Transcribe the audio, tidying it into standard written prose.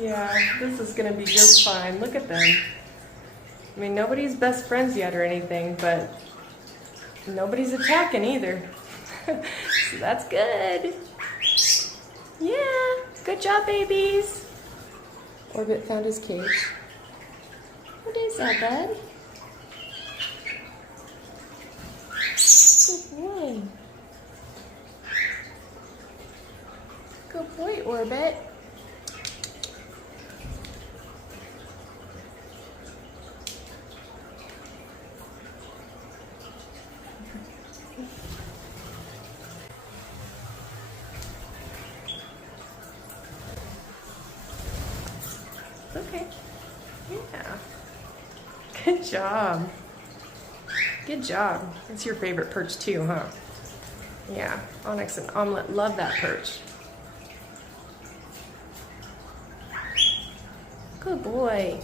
Yeah, this is gonna be just fine. Look at them. I mean, nobody's best friends yet or anything, but nobody's attacking either. So that's good. Yeah, good job, babies. Orbit found his cage. What is that, bud? Good boy. Good boy, Orbit. Okay. Yeah. Good job. Good job. It's your favorite perch too, huh? Yeah. Onyx and Omelette love that perch. Good boy.